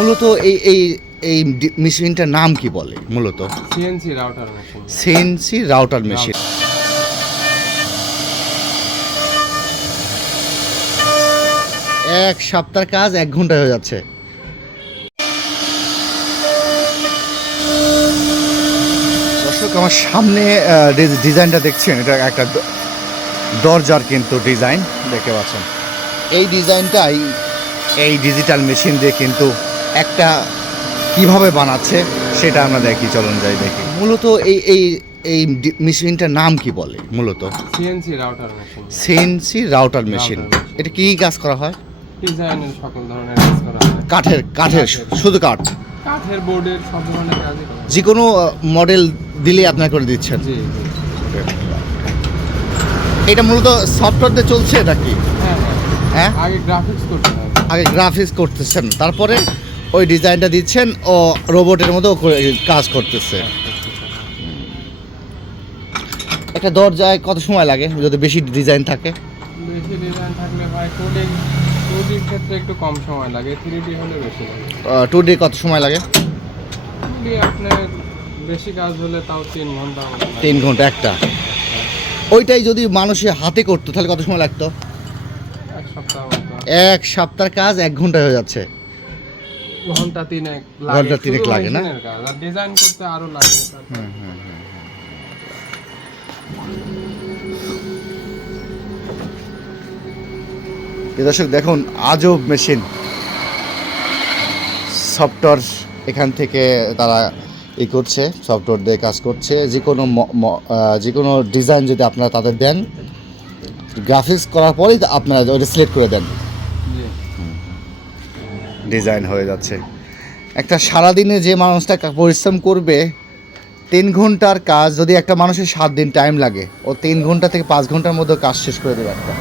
মূলত এই এই এই মেশিনটার নাম কি বলে মূলত? CNC router machine. CNC router machine. এক সপ্তাহের কাজ 1 ঘন্টায় হয়ে যাচ্ছে। দর্শক, আমার সামনে ডিজাইনটা দেখছেন, এটা একটা দরজার কিন্তু ডিজাইন দেখতে পাচ্ছেন। এই ডিজাইনটাই এই ডিজিটাল মেশিন দিয়ে কিন্তু একটা কিভাবে বানাচ্ছে সেটা আমরা দেখি, চলুন যাই দেখি। মূলত এই এই এই মেশিনটার নাম কি বলে মূলত? CNC router machine. CNC router machine. এটা কি কাজ করা হয়? ডিজাইনের সকল ধরনের কাজ করা হয়। কাঠের শুধু কাঠ? কাঠের, বোর্ডের, সব ধরনের কাজই করা হয়। যে কোনো মডেল দিলে আপনার করে দিচ্ছেন? জি জি। এটা মূলত সফটওয়্যার দিয়ে চলছে নাকি? হ্যাঁ হ্যাঁ। হ্যাঁ, আগে গ্রাফিক্স করতে হবে। আগে গ্রাফিক্স করতেছেন, তারপরে ওই ডিজাইনটা দিচ্ছেন, ও রোবটের মতো কাজ করতেছে। একটা দরজায় কত সময় লাগে যদি বেশি ডিজাইন থাকে? বেশি ডিজাইন থাকলে ভাই কোডিং 2D ক্ষেত্রে একটু কম সময় লাগে, 3D হলে বেশি লাগে। 2D কত সময় লাগে? 2D আপনার বেশি কাজ হলে তাও 3 ঘন্টা মতো লাগে। 3 ঘন্টা একটা। ওইটাই যদি মানুষের হাতে করতো তাহলে কত সময় লাগতো? এক সপ্তাহ মতো। এক সপ্তাহের কাজ 1 ঘন্টায় হয়ে যাচ্ছে। ঘন্টা 3 লাগে। ঘন্টা 3 লাগে না? মেশিনের কাজ, আর ডিজাইন করতে আরো লাগে। দর্শক দেখুন, আজব মেশিন। সফটওয়্যার এখান থেকে তারা করছে, সফটওয়্যার দিয়ে কাজ করছে। যে কোনো ডিজাইন যদি আপনারা তাদের দেন, গ্রাফিক্স করার পরেই আপনারা ওটা সিলেক্ট করে দেন, জি। ডিজাইন হয়ে যাচ্ছে। একটা সারাদিনে যে মানুষটা পরিশ্রম করবে 3 ঘন্টার কাজ, যদি একটা মানুষের 7 দিন টাইম লাগে, ও 3 ঘন্টা থেকে 5 ঘন্টার মধ্যে কাজ শেষ করে দেবে একটা।